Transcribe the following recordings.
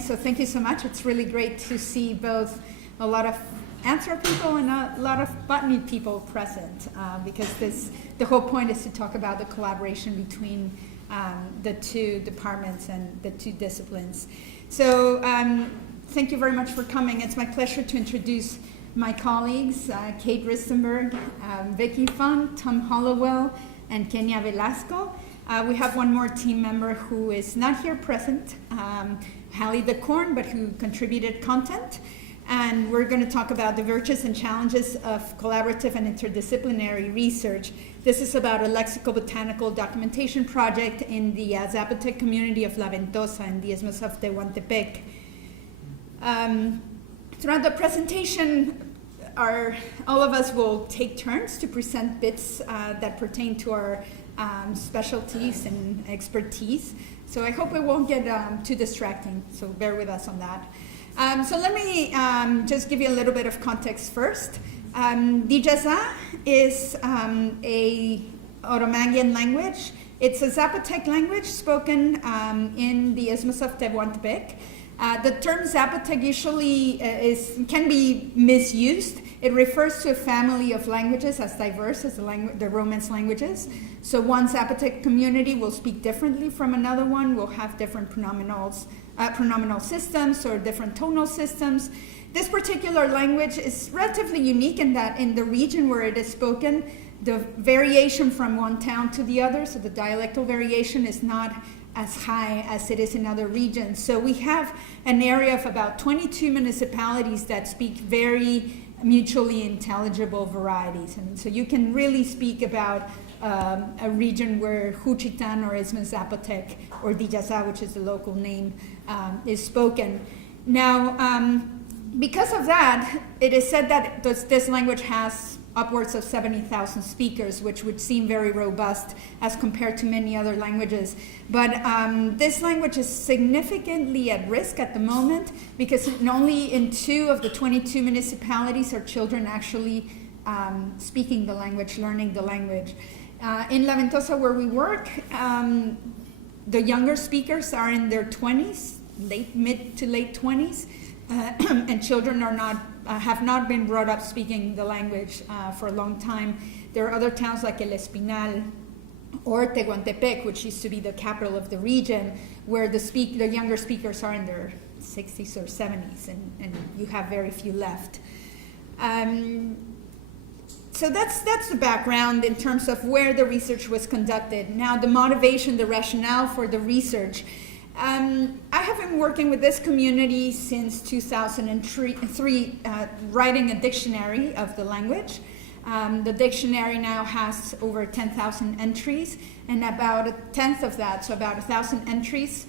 So thank you so much. It's really great to see both a lot of answer people and a lot of botany people present, because the whole point is to talk about the collaboration between the two departments and the two disciplines. So thank you very much for coming. It's my pleasure to introduce my colleagues, Kate Ristenberg, Vicky Fung, Tom Hollowell, and Kenya Velasco. We have one more team member who is not here present, Hallie DeCorn, but who contributed content. And we're going to talk about the virtues and challenges of collaborative and interdisciplinary research. This is about a lexico-botanical documentation project in the Zapotec community of La Ventosa in the Isthmus of Tehuantepec. Throughout the presentation, all of us will take turns to present bits that pertain to our specialties and expertise. So I hope it won't get too distracting, so bear with us on that. So let me just give you a little bit of context first. Dijaza is a Oromanguean language. It's a Zapotec language spoken in the Isthmus of Tehuantepec. The term Zapotec usually can be misused. It refers to a family of languages as diverse as the Romance languages. So one Zapotec community will speak differently from another one, will have different pronominal systems or different tonal systems. This particular language is relatively unique in that in the region where it is spoken, the variation from one town to the other, so the dialectal variation is not as high as it is in other regions. So we have an area of about 22 municipalities that speak very mutually intelligible varieties. And so you can really speak about a region where Juchitán or Isthmus Zapotec or Dijaza, which is the local name, is spoken. Now, because of that, it is said that this language has upwards of 70,000 speakers, which would seem very robust as compared to many other languages. But this language is significantly at risk at the moment because only in 2 of the 22 municipalities are children actually speaking the language, learning the language. In La Ventosa, where we work, the younger speakers are in their 20s, mid to late 20s, and children have not been brought up speaking the language for a long time. There are other towns like El Espinal or Tehuantepec, which used to be the capital of the region, where the younger speakers are in their 60s or 70s, and you have very few left. So that's the background in terms of where the research was conducted. Now, the motivation, the rationale for the research. I have been working with this community since 2003, writing a dictionary of the language. The dictionary now has over 10,000 entries, and about a tenth of that, so about 1,000 entries,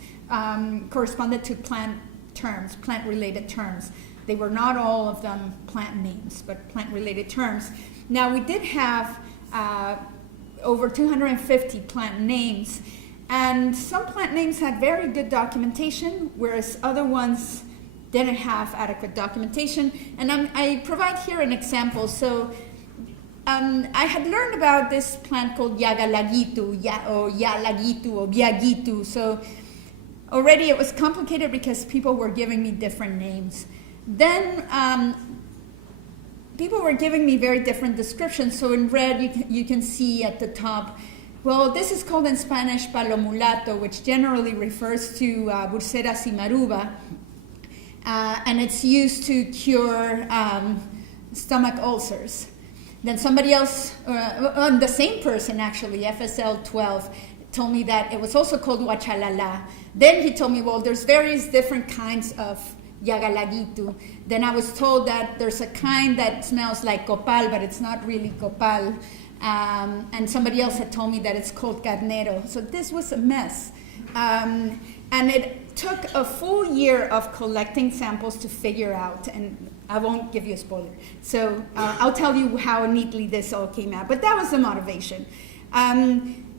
corresponded to plant-related terms. They were not all of them plant names, but plant-related terms. Now, we did have over 250 plant names, and some plant names had very good documentation, whereas other ones didn't have adequate documentation. And I provide here an example. So I had learned about this plant called Yagalagitu, or Yalagitu, or Biagitu. So already it was complicated because people were giving me different names. Then people were giving me very different descriptions. So in red, you can see at the top, well, this is called in Spanish palomulato, which generally refers to Bursera cimaruba, and it's used to cure stomach ulcers. Then somebody else, the same person actually, FSL 12, told me that it was also called huachalala. Then he told me, well, there's various different kinds of Yagalagitu. Then I was told that there's a kind that smells like copal, but it's not really copal. And somebody else had told me that it's called carnero. So this was a mess. And it took a full year of collecting samples to figure out, and I won't give you a spoiler. So I'll tell you how neatly this all came out. But that was the motivation.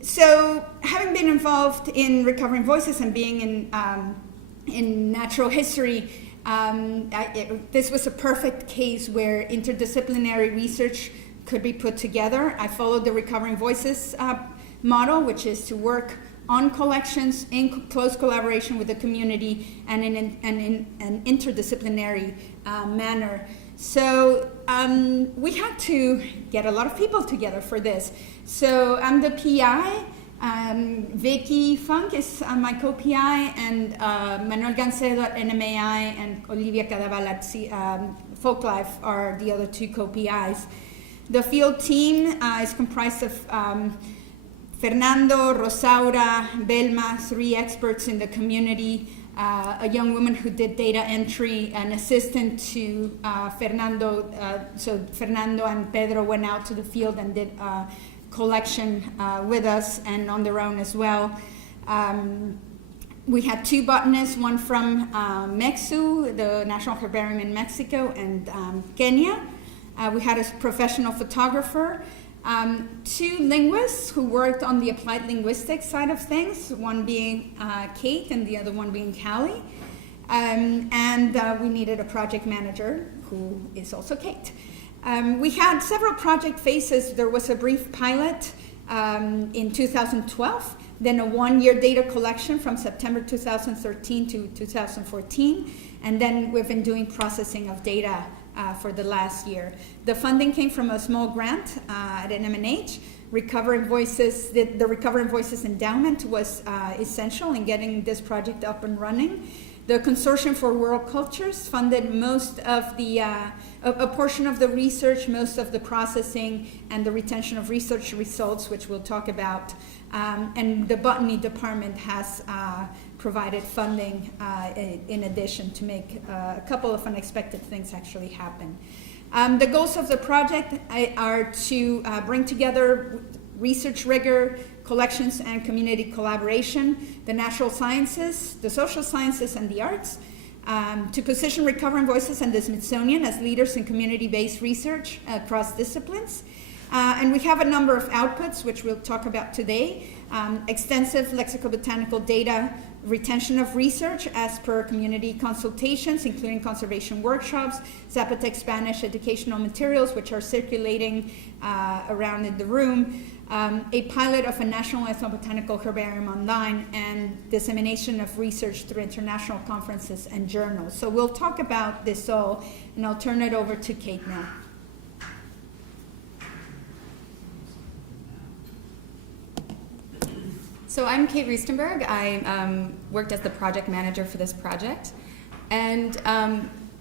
So having been involved in Recovering Voices and being in natural history, this was a perfect case where interdisciplinary research could be put together. I followed the Recovering Voices model, which is to work on collections in close collaboration with the community and in an interdisciplinary manner. So we had to get a lot of people together for this. So I'm the PI, Vicky Funk is my co-PI, and Manuel Gancedo at NMAI and Olivia Cadaval at Folklife are the other two co-PIs. The field team is comprised of Fernando, Rosaura, Belma, 3 experts in the community, a young woman who did data entry, an assistant to Fernando. So Fernando and Pedro went out to the field and did collection with us and on their own as well. We had 2 botanists, one from Mexu, the National Herbarium in Mexico, and Kenya. We had a professional photographer, 2 linguists who worked on the applied linguistics side of things, one being Kate and the other one being Callie. And we needed a project manager who is also Kate. We had several project phases. There was a brief pilot in 2012, then a 1-year data collection from September 2013 to 2014, and then we've been doing processing of data for the last year. The funding came from a small grant at NMNH. Recovering Voices, the Recovering Voices endowment was essential in getting this project up and running. The Consortium for World Cultures funded most of the, a portion of the research, most of the processing, and the retention of research results, which we'll talk about. And the Botany Department has provided funding in addition to make a couple of unexpected things actually happen. The goals of the project are to bring together research rigor, collections and community collaboration, the natural sciences, the social sciences, and the arts, to position Recovering Voices and the Smithsonian as leaders in community-based research across disciplines. And we have a number of outputs, which we'll talk about today. Extensive lexicobotanical data, retention of research as per community consultations, including conservation workshops, Zapotec Spanish educational materials, which are circulating around in the room, a pilot of a national ethnobotanical herbarium online, and dissemination of research through international conferences and journals. So we'll talk about this all, and I'll turn it over to Kate now. So I'm Kate Riestenberg. I worked as the project manager for this project. And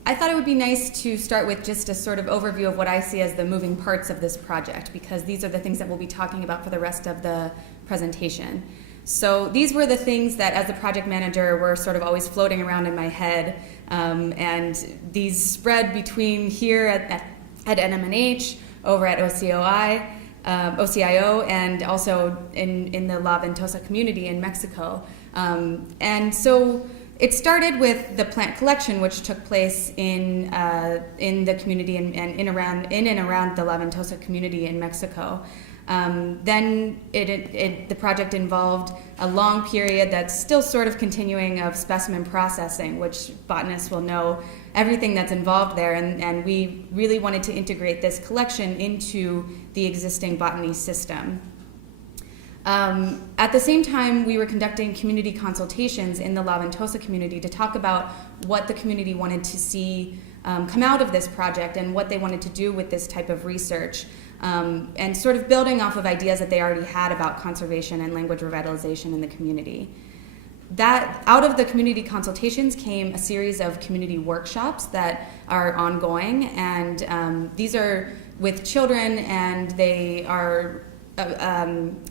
I thought it would be nice to start with just a sort of overview of what I see as the moving parts of this project, because these are the things that we'll be talking about for the rest of the presentation. So these were the things that, as the project manager, were sort of always floating around in my head. And these spread between here at NMNH, over at OCIO, and also in the La Ventosa community in Mexico. And so it started with the plant collection, which took place in the community and in and around the La Ventosa community in Mexico. Then the project involved a long period that's still sort of continuing of specimen processing, which botanists will know everything that's involved there, and we really wanted to integrate this collection into the existing botany system. At the same time, we were conducting community consultations in the La Ventosa community to talk about what the community wanted to see come out of this project and what they wanted to do with this type of research, and sort of building off of ideas that they already had about conservation and language revitalization in the community. That out of the community consultations came a series of community workshops that are ongoing, and these are with children, and they are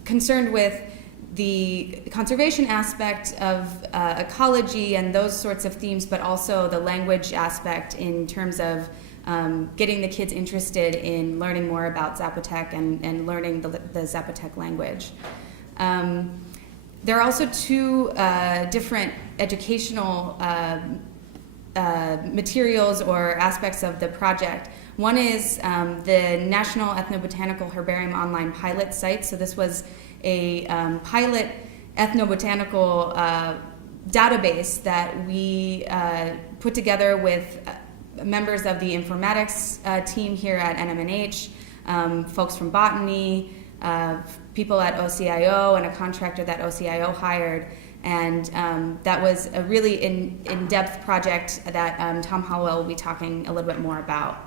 concerned with the conservation aspect of ecology and those sorts of themes, but also the language aspect in terms of getting the kids interested in learning more about Zapotec and learning the Zapotec language. There are also 2 different educational materials or aspects of the project. One is the National Ethnobotanical Herbarium online pilot site. So this was a pilot ethnobotanical database that we put together with members of the informatics team here at NMNH, folks from botany, people at OCIO and a contractor that OCIO hired. And that was a really in-depth project that Tom Hollowell will be talking a little bit more about.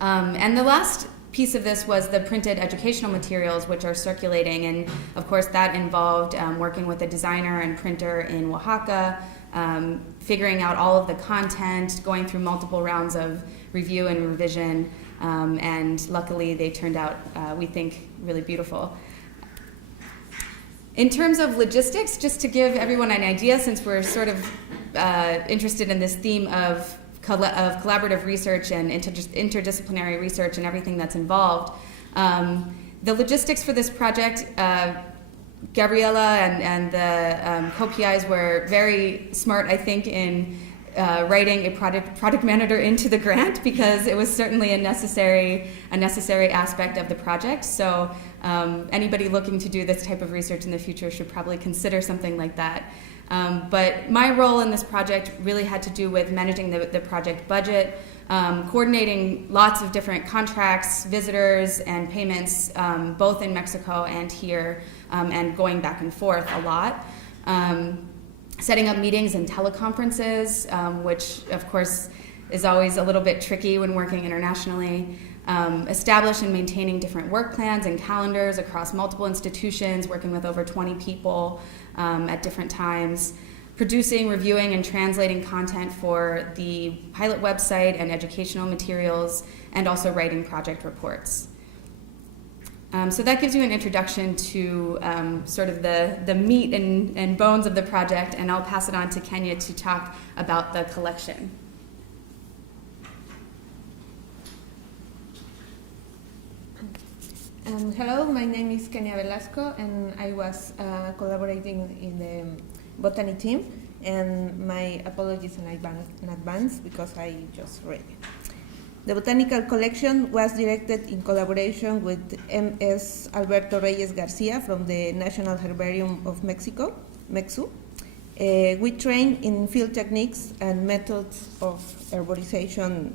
And the last piece of this was the printed educational materials, which are circulating, and of course that involved working with a designer and printer in Oaxaca, figuring out all of the content, going through multiple rounds of review and revision, and luckily they turned out, we think, really beautiful. In terms of logistics, just to give everyone an idea, since we're sort of interested in this theme of collaborative research and interdisciplinary research and everything that's involved. The logistics for this project, Gabriela and the co-PIs were very smart, I think, in writing a product manager into the grant, because it was certainly a necessary aspect of the project. So anybody looking to do this type of research in the future should probably consider something like that. But my role in this project really had to do with managing the project budget, coordinating lots of different contracts, visitors, and payments, both in Mexico and here, and going back and forth a lot. Setting up meetings and teleconferences, which of course is always a little bit tricky when working internationally. Establish and maintaining different work plans and calendars across multiple institutions, working with over 20 people at different times, producing, reviewing, and translating content for the pilot website and educational materials, and also writing project reports. So that gives you an introduction to sort of the meat and bones of the project, and I'll pass it on to Kenya to talk about the collection. Hello, my name is Kenya Velasco, and I was collaborating in the botany team, and my apologies in advance because I just read it. The Botanical Collection was directed in collaboration with M.S. Alberto Reyes Garcia from the National Herbarium of Mexico, MEXU. We train in field techniques and methods of herborization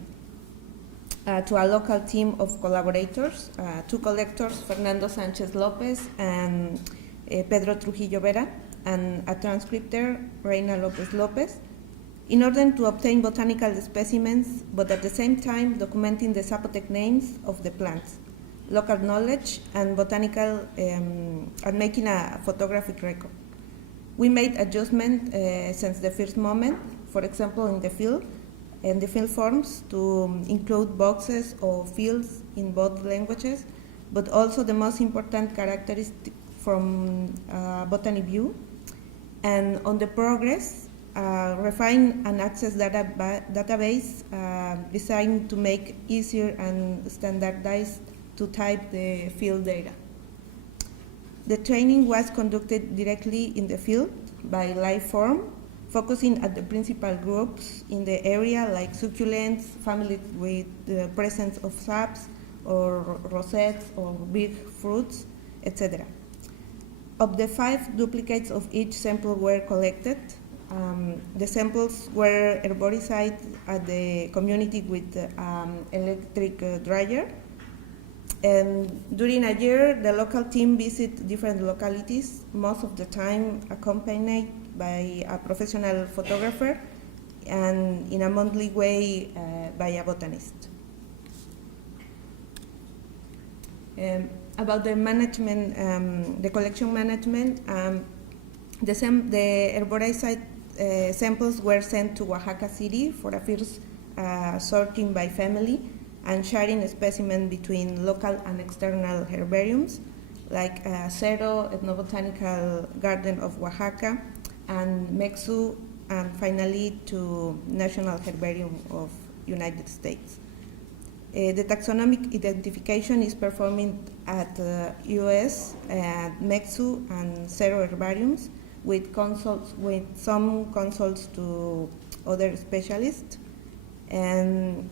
to a local team of collaborators, two collectors, Fernando Sanchez Lopez and Pedro Trujillo Vera, and a transcriptor, Reina Lopez Lopez, in order to obtain botanical specimens, but at the same time documenting the Zapotec names of the plants, local knowledge, and botanical, and making a photographic record. We made adjustments since the first moment, for example, in the field forms to include boxes or fields in both languages, but also the most important characteristic from botany view. And on the progress, refine and access database designed to make easier and standardized to type the field data. The training was conducted directly in the field by live form, focusing at the principal groups in the area like succulents, families with the presence of saps or rosettes or big fruits, etc. Of the 5 duplicates of each sample were collected. The samples were herborized at the community with electric dryer. And during a year, the local team visited different localities, most of the time accompanied by a professional photographer and in a monthly way by a botanist. About the management, the collection management, the herborized samples were sent to Oaxaca City for a first sorting by family and sharing a specimen between local and external herbariums like Cerro, Ethnobotanical Garden of Oaxaca, and MEXU, and finally to National Herbarium of United States. The taxonomic identification is performed at US, MEXU, and Cerro herbariums with some consults to other specialists. And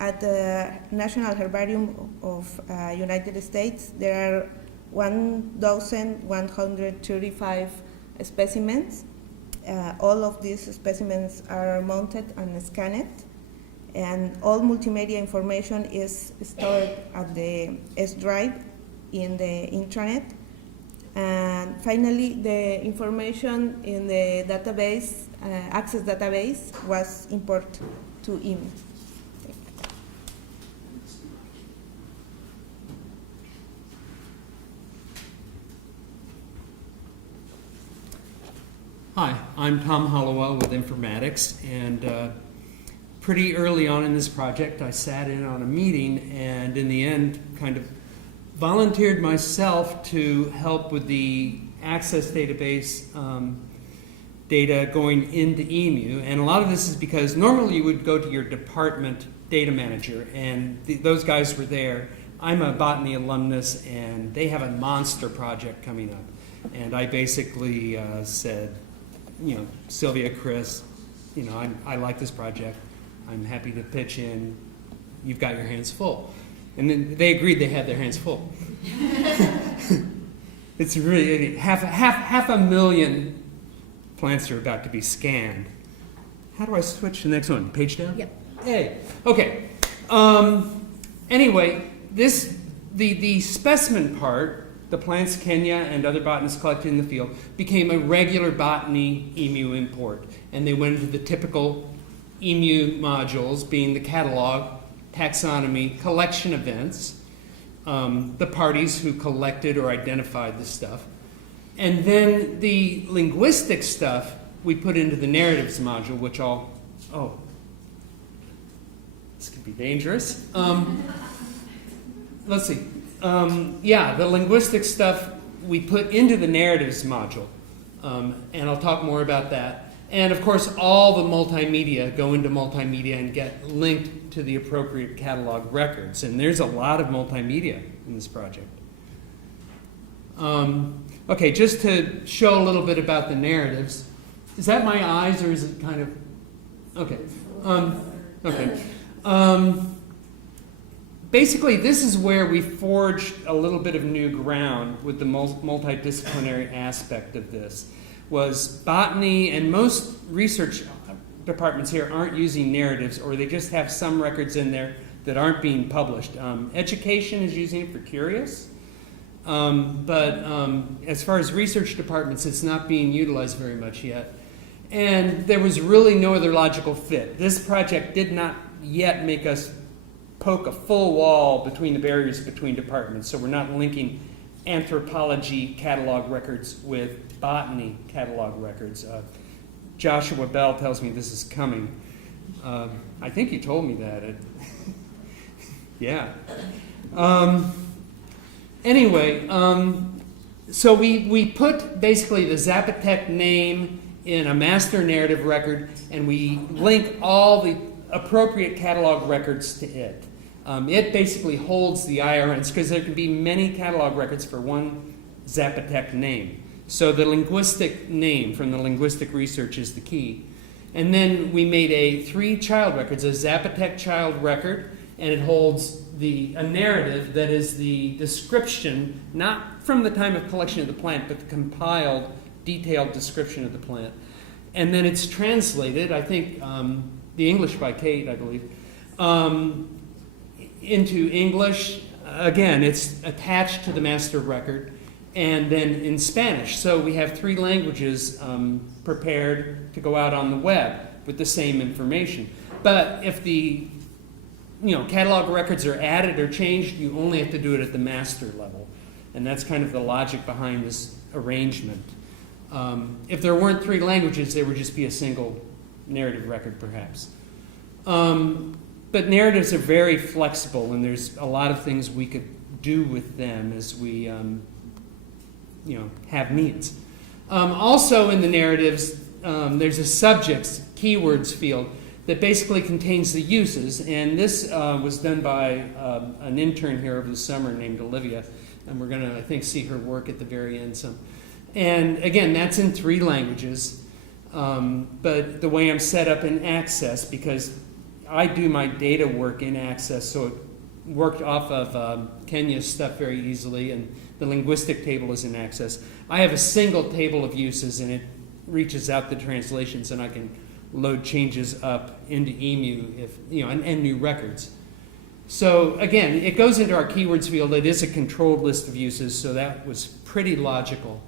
at the National Herbarium of United States, there are 1,135 specimens. All of these specimens are mounted and scanned, and all multimedia information is stored at the S drive in the intranet. And finally, the information in the database, Access database, was imported to IMU. Hi, I'm Tom Hollowell with Informatics, and pretty early on in this project I sat in on a meeting and in the end kind of volunteered myself to help with the Access database data going into EMU, and a lot of this is because normally you would go to your department data manager, and those guys were there. I'm a botany alumnus, and they have a monster project coming up, and I basically said, you know, Sylvia, Chris, you know, I like this project. I'm happy to pitch in. You've got your hands full. And then they agreed they had their hands full. It's really half a million plants are about to be scanned. How do I switch to the next one? Page down? Yep. Hey. Okay. Anyway, the specimen part, the plants Kenya and other botanists collected in the field, became a regular botany EMU import. And they went into the typical EMU modules, being the catalog, taxonomy, collection events, the parties who collected or identified the stuff. And then the linguistic stuff we put into the narratives module, which this could be dangerous. Let's see. The linguistic stuff we put into the narratives module, and I'll talk more about that. And of course, all the multimedia go into multimedia and get linked to the appropriate catalog records. And there's a lot of multimedia in this project. Okay, just to show a little bit about the narratives. Is that my eyes, or is it kind of... Okay. Basically, this is where we forged a little bit of new ground with the multidisciplinary aspect of this. Was botany, and most research departments here aren't using narratives, or they just have some records in there that aren't being published. Education is using it for curious, but as far as research departments, it's not being utilized very much yet. And there was really no other logical fit. This project did not yet make us poke a full wall between the barriers between departments, so we're not linking anthropology catalog records with botany catalog records. Joshua Bell tells me this is coming. I think he told me that. Yeah. Anyway, so we put basically the Zapotec name in a master narrative record, and we link all the appropriate catalog records to it. It basically holds the IRNs, because there can be many catalog records for one Zapotec name. So the linguistic name from the linguistic research is the key. And then we made 3 child records, a Zapotec child record, and it holds a narrative that is the description, not from the time of collection of the plant, but the compiled, detailed description of the plant. And then it's translated, I think, the English by Kate, I believe, into English. Again, it's attached to the master record, and then in Spanish. So we have 3 languages prepared to go out on the web with the same information. But if the catalog records are added or changed, you only have to do it at the master level. And that's kind of the logic behind this arrangement. If there weren't 3 languages, there would just be a single narrative record, perhaps. But narratives are very flexible, and there's a lot of things we could do with them as we have needs. Also in the narratives, there's a subjects keywords field that basically contains the uses, and this was done by an intern here over the summer named Olivia, and we're going to, I think, see her work at the very end some. And again, that's in 3 languages, but the way I'm set up in Access, because I do my data work in Access, so it worked off of Kenya's stuff very easily, and the linguistic table is in Access. I have a single table of uses, and it reaches out the translations, and I can load changes up into EMU and new records. So again, it goes into our keywords field. It is a controlled list of uses, so that was pretty logical.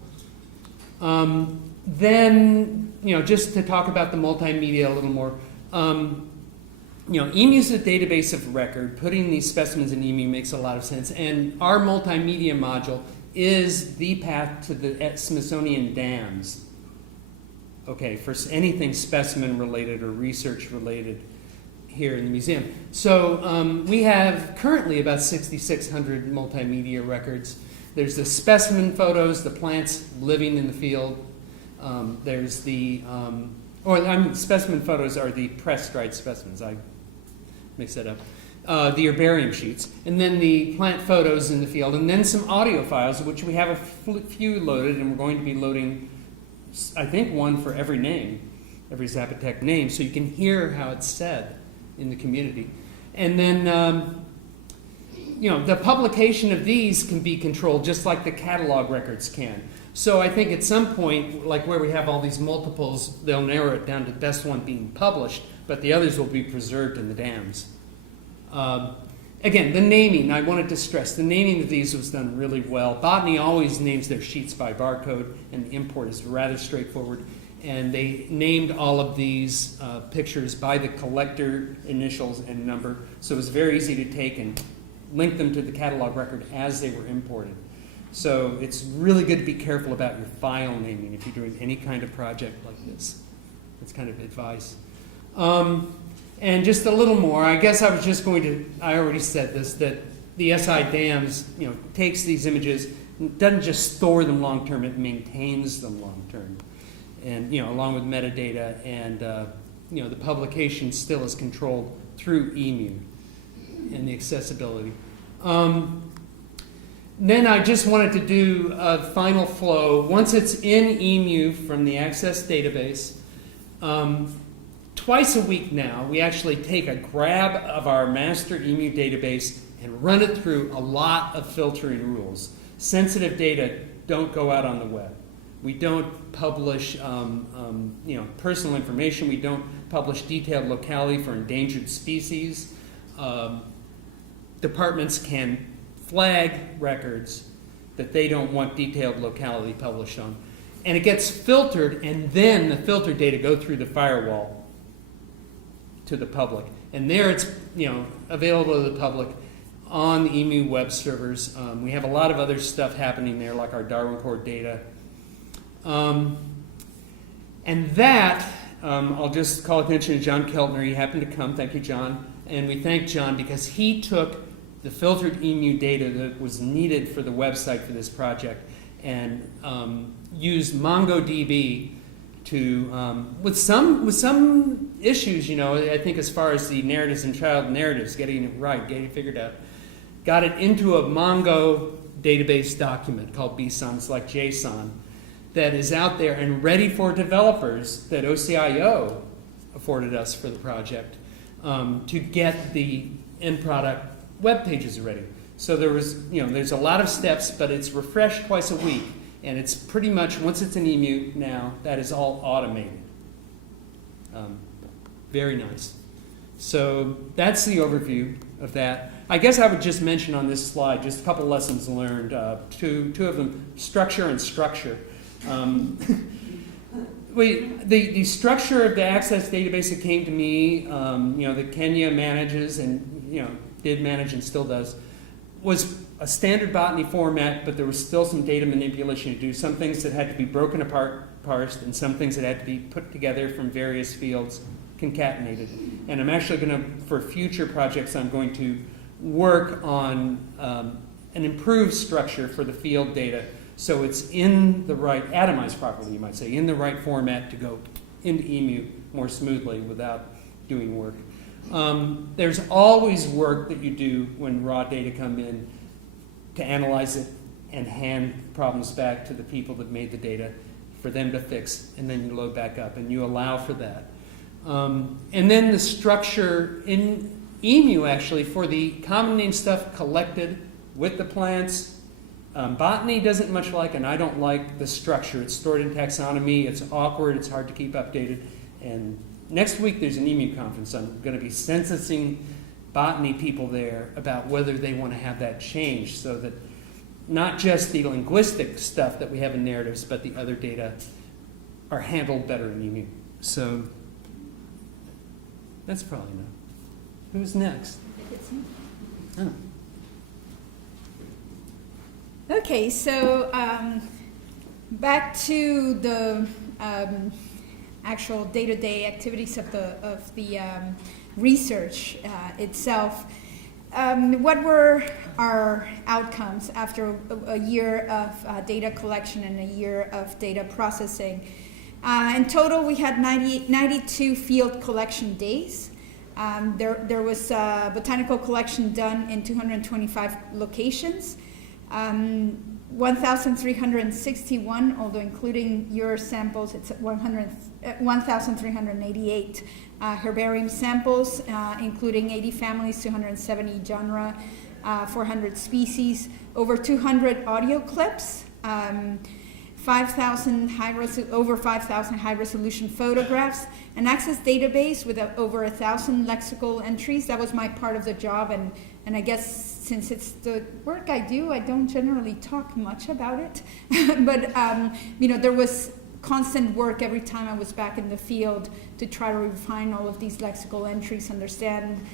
Then, just to talk about the multimedia a little more, EMU is a database of record. Putting these specimens in EMU makes a lot of sense. And our multimedia module is the path to the Smithsonian dams. Okay, for anything specimen related or research related here in the museum. So we have currently about 6,600 multimedia records. There's the specimen photos, the plants living in the field. There's the, specimen photos are the press dried specimens. I mixed that up. The herbarium sheets. And then the plant photos in the field. And then some audio files, which we have a few loaded, and we're going to be loading, I think, one for every name, every Zapotec name, so you can hear how it's said in the community. And then, the publication of these can be controlled just like the catalog records can. So I think at some point, like where we have all these multiples, they'll narrow it down to the best one being published, but the others will be preserved in the dams. Again, the naming, I wanted to stress, the naming of these was done really well. Botany always names their sheets by barcode, and the import is rather straightforward. And they named all of these pictures by the collector initials and number, so it was very easy to take and link them to the catalog record as they were imported. So it's really good to be careful about your file naming if you're doing any kind of project like this. That's kind of advice. And just a little more, I guess I was just going to, I already said this, that the SI DAMS, takes these images, doesn't just store them long term, it maintains them long term. And, along with metadata, and, the publication still is controlled through EMU and the accessibility. Then I just wanted to do a final flow. Once it's in EMU from the Access database, twice a week now, we actually take a grab of our master EMU database and run it through a lot of filtering rules. Sensitive data don't go out on the web. We don't publish personal information. We don't publish detailed locality for endangered species. Departments can flag records that they don't want detailed locality published on. And it gets filtered, and then the filtered data go through the firewall to the public. And there it's available to the public on the EMU web servers. We have a lot of other stuff happening there, like our Darwin Core data. And that, I'll just call attention to John Keltner. He happened to come. Thank you, John. And we thank John because he took the filtered EMU data that was needed for the website for this project and used MongoDB to, with some issues, I think as far as the narratives and child narratives, getting it right, getting it figured out, got it into a Mongo database document called BSON. It's like JSON, that is out there and ready for developers that OCIO afforded us for the project to get the end product web pages ready. So there was, there's a lot of steps, but it's refreshed twice a week, and it's pretty much, once it's in EMU now, that is all automated. Very nice. So that's the overview of that. I guess I would just mention on this slide just a couple lessons learned. Two of them, structure and structure. The structure of the Access database that came to me, that Kenya manages and did manage and still does, was a standard botany format, but there was still some data manipulation to do. Some things that had to be broken apart, parsed, and some things that had to be put together from various fields, concatenated. And I'm actually going to, for future projects, I'm going to work on an improved structure for the field data, so it's in the right, atomized properly, you might say, in the right format to go into EMU more smoothly without doing work. There's always work that you do when raw data come in to analyze it and hand problems back to the people that made the data for them to fix, and then you load back up, and you allow for that. And then the structure in EMU, actually, for the common name stuff collected with the plants. Botany doesn't much like, and I don't like the structure. It's stored in taxonomy. It's awkward. It's hard to keep updated. And next week there's an EMU conference. I'm going to be censusing botany people there about whether they want to have that changed so that not just the linguistic stuff that we have in narratives, but the other data are handled better in UMU. So that's probably enough. Who's next? Oh. Okay, so back to the actual day-to-day activities of the research itself. What were our outcomes after a year of data collection and a year of data processing? In total, we had 92 field collection days. There was botanical collection done in 225 locations. 1,361, although including your samples, it's 1,388 herbarium samples, including 80 families, 270 genera, 400 species, over 200 audio clips, over 5,000 high-resolution photographs, an access database with over 1,000 lexical entries. That was my part of the job, and I guess since it's the work I do, I don't generally talk much about it. But there was constant work every time I was back in the field to try to refine all of these lexical entries, understand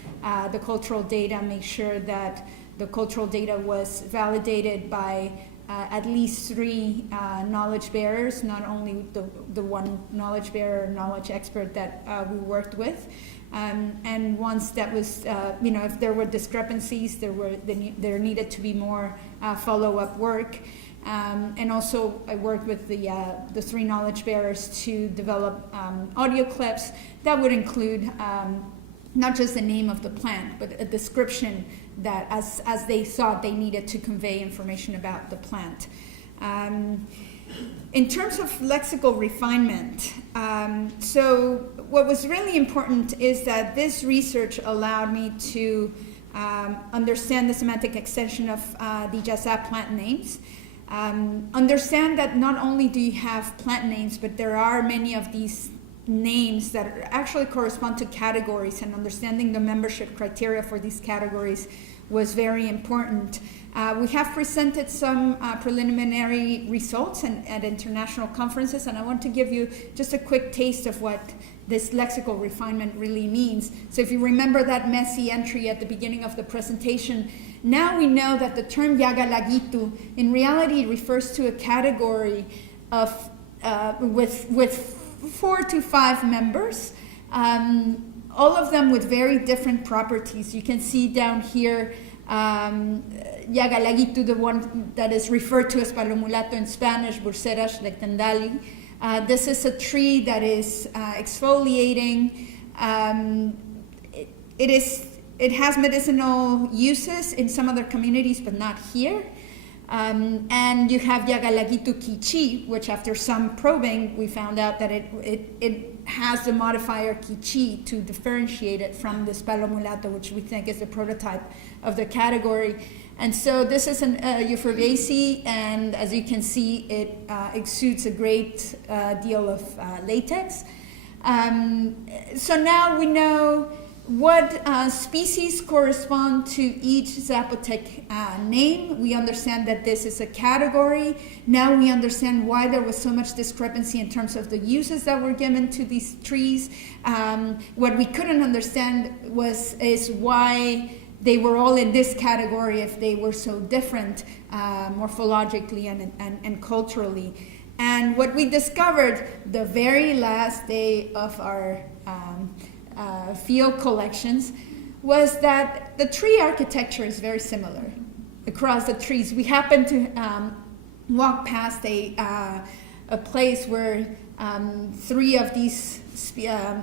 the cultural data, make sure that the cultural data was validated by at least 3 knowledge bearers, not only the one knowledge bearer, knowledge expert that we worked with. And once that was, if there were discrepancies, there needed to be more follow-up work. And also I worked with the 3 knowledge bearers to develop audio clips that would include not just the name of the plant, but a description that as they thought they needed to convey information about the plant. In terms of lexical refinement, so what was really important is that this research allowed me to understand the semantic extension of the Jaza plant names, understand that not only do you have plant names, but there are many of these names that actually correspond to categories, and understanding the membership criteria for these categories was very important. We have presented some preliminary results at international conferences, and I want to give you just a quick taste of what this lexical refinement really means. So if you remember that messy entry at the beginning of the presentation, now we know that the term Yagalagitu in reality refers to a category of with 4 to 5 members, all of them with very different properties. You can see down here Yagalagitu, the one that is referred to as palomulato in Spanish, Bursera schlechtendali. This is a tree that is exfoliating. It has medicinal uses in some other communities, but not here. And you have Yagalagitu kichi, which after some probing, we found out that it has the modifier kichi to differentiate it from this palomulato, which we think is the prototype of the category. And so this is an Euphorbiaceae, and as you can see, it exudes a great deal of latex. So now we know what species correspond to each Zapotec name. We understand that this is a category. Now we understand why there was so much discrepancy in terms of the uses that were given to these trees. What we couldn't understand is why they were all in this category if they were so different morphologically and culturally. And what we discovered the very last day of our field collections was that the tree architecture is very similar across the trees. We happened to walk past a place where 3 of these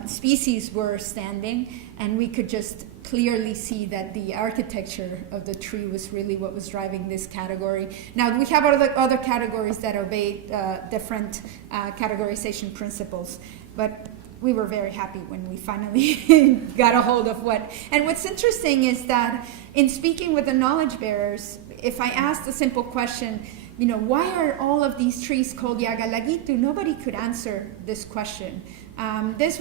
species were standing, and we could just clearly see that the architecture of the tree was really what was driving this category. Now, we have other categories that obey different categorization principles, but we were very happy when we finally got a hold of what. And what's interesting is that in speaking with the knowledge bearers, if I asked a simple question, why are all of these trees called Yagalagitu? Nobody could answer this question. This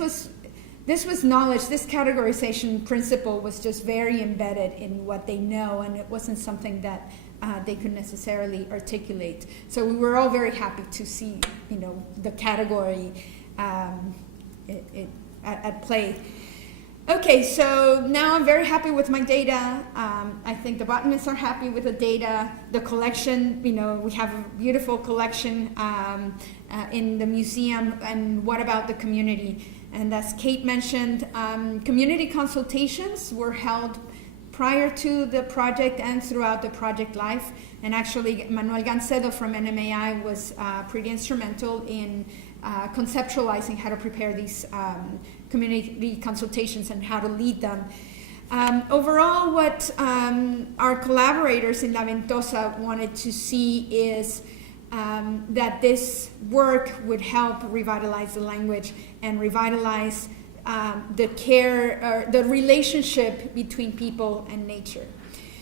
this was knowledge, this categorization principle was just very embedded in what they know, and it wasn't something that they could necessarily articulate. So we were all very happy to see, the category at play. Okay, so now I'm very happy with my data. I think the botanists are happy with the data. The collection, we have a beautiful collection in the museum. And what about the community? And as Kate mentioned, community consultations were held prior to the project and throughout the project life. And actually, Manuel Gancedo from NMAI was pretty instrumental in conceptualizing how to prepare these community consultations and how to lead them. Overall, what our collaborators in La Ventosa wanted to see is that this work would help revitalize the language and revitalize the care or the relationship between people and nature.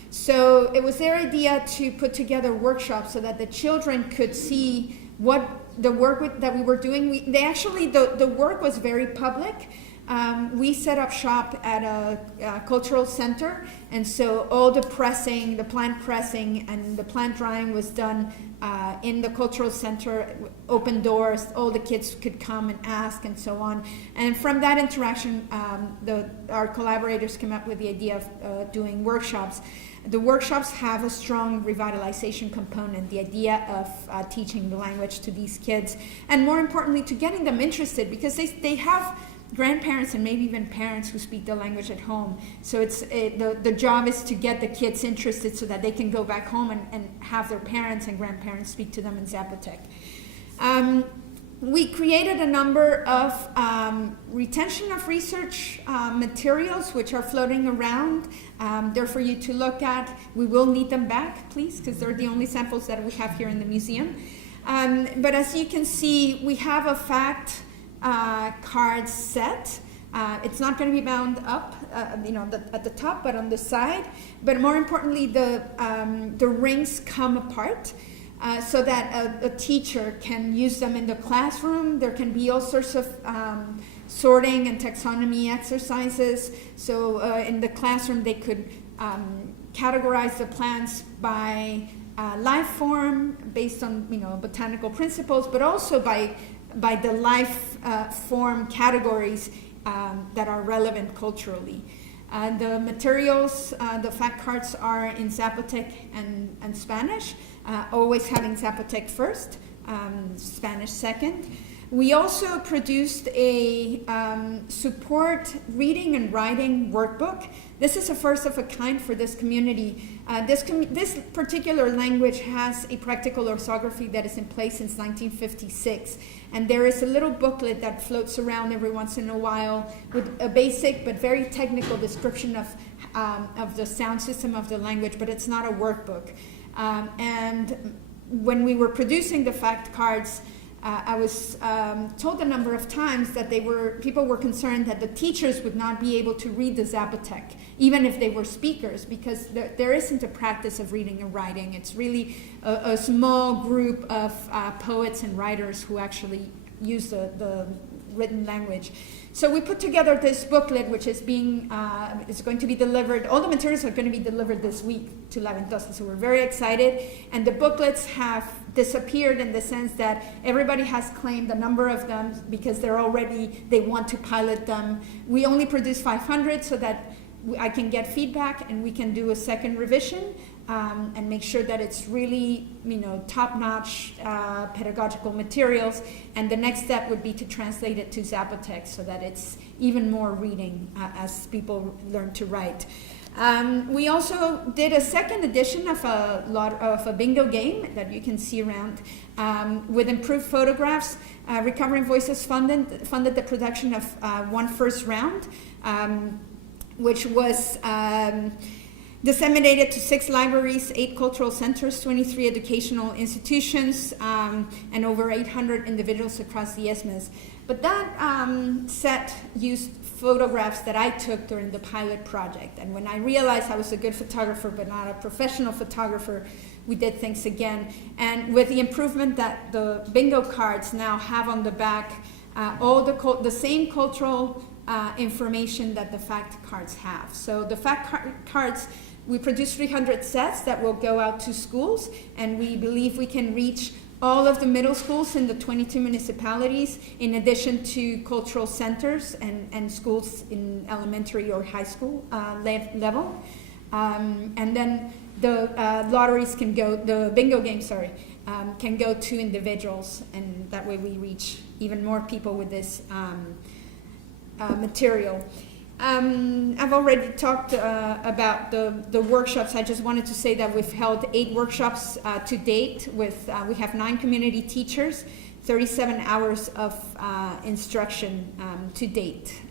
So it was their idea to put together workshops so that the children could see what the work that we were doing. The work was very public. We set up shop at a cultural center, and so all the pressing, the plant pressing and the plant drying was done in the cultural center, open doors, all the kids could come and ask and so on. And from that interaction, our collaborators came up with the idea of doing workshops. The workshops have a strong revitalization component, the idea of teaching the language to these kids, and more importantly, to getting them interested, because they have grandparents and maybe even parents who speak the language at home. So the job is to get the kids interested so that they can go back home and have their parents and grandparents speak to them in Zapotec. We created a number of retention of research materials which are floating around. They're for you to look at. We will need them back, please, because they're the only samples that we have here in the museum. But as you can see, we have a fact card set. It's not going to be bound up, at the top, but on the side. But more importantly, the rings come apart. So that a teacher can use them in the classroom. There can be all sorts of sorting and taxonomy exercises. So in the classroom, they could categorize the plants by life form based on botanical principles, but also by the life form categories that are relevant culturally. The materials, the fact cards are in Zapotec and Spanish, always having Zapotec first, Spanish second. We also produced a support reading and writing workbook. This is a first of a kind for this community. This particular language has a practical orthography that is in place since 1956. And there is a little booklet that floats around every once in a while with a basic but very technical description of the sound system of the language, but it's not a workbook. And when we were producing the fact cards, I was told a number of times that people were concerned that the teachers would not be able to read the Zapotec, even if they were speakers, because there isn't a practice of reading and writing. It's really a small group of poets and writers who actually use the written language. So we put together this booklet, which is going to be delivered. All the materials are going to be delivered this week to La Ventosa, so we're very excited. And the booklets have disappeared in the sense that everybody has claimed a number of them because they want to pilot them. We only produce 500 so that I can get feedback and we can do a second revision and make sure that it's really, top-notch pedagogical materials. And the next step would be to translate it to Zapotec so that it's even more reading as people learn to write. We also did a second edition of a bingo game that you can see around with improved photographs. Recovering Voices funded the production of one first round, which was disseminated to 6 libraries, 8 cultural centers, 23 educational institutions, and over 800 individuals across the Isthmus. But that set used photographs that I took during the pilot project. And when I realized I was a good photographer but not a professional photographer, we did things again. And with the improvement that the bingo cards now have on the back, all the same cultural information that the fact cards have. So the fact cards, we produce 300 sets that will go out to schools, and we believe we can reach all of the middle schools in the 22 municipalities, in addition to cultural centers and schools in elementary or high school level. And then the lotteries can go, the bingo game, can go to individuals, and that way we reach even more people with this material. I've already talked about the workshops. I just wanted to say that we've held 8 workshops to date with, we have 9 community teachers, 37 hours of instruction to date.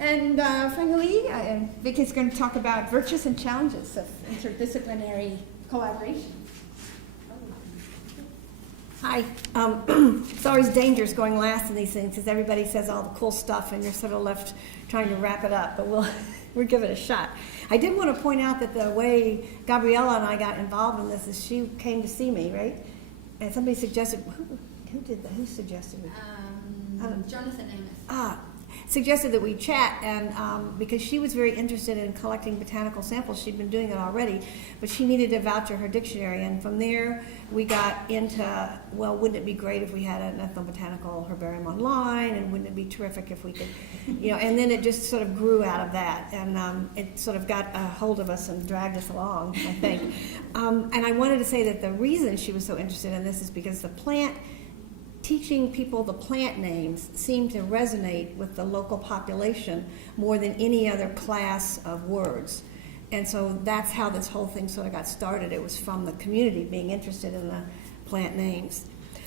And finally, Vicky's going to talk about virtues and challenges of interdisciplinary collaboration. Hi. It's always dangerous going last in these things because everybody says all the cool stuff and you're sort of left trying to wrap it up, but we'll give it a shot. I did want to point out that the way Gabriela and I got involved in this is she came to see me, right? And somebody suggested, who did that? Who suggested it? Jonathan Amos. Suggested that we chat, and because she was very interested in collecting botanical samples. She'd been doing it already, but she needed to voucher her dictionary, and from there we got into, well, wouldn't it be great if we had an ethnobotanical herbarium online, and wouldn't it be terrific if we could, and then it just sort of grew out of that, and it sort of got a hold of us and dragged us along, I think. And I wanted to say that the reason she was so interested in this is because teaching people the plant names seemed to resonate with the local population more than any other class of words. And so that's how this whole thing sort of got started. It was from the community being interested in the plant names.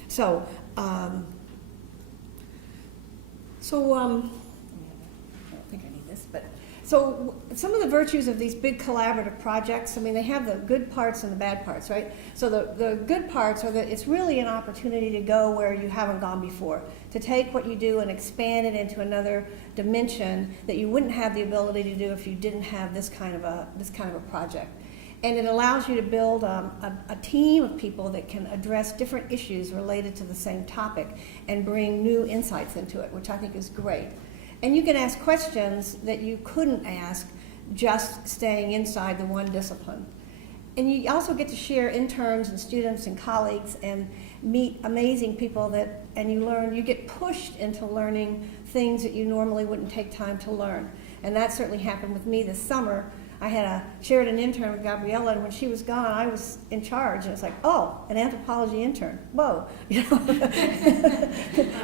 So, I don't think I need this, but so some of the virtues of these big collaborative projects, I mean, they have the good parts and the bad parts, right? So the good parts are that it's really an opportunity to go where you haven't gone before, to take what you do and expand it into another dimension that you wouldn't have the ability to do if you didn't have this kind of a project. And it allows you to build a team of people that can address different issues related to the same topic and bring new insights into it, which I think is great. And you can ask questions that you couldn't ask just staying inside the one discipline. And you also get to share interns and students and colleagues and meet amazing people and you get pushed into learning things that you normally wouldn't take time to learn. And that certainly happened with me this summer. I shared an intern with Gabriela, and when she was gone, I was in charge. And it's like, oh, an anthropology intern. Whoa,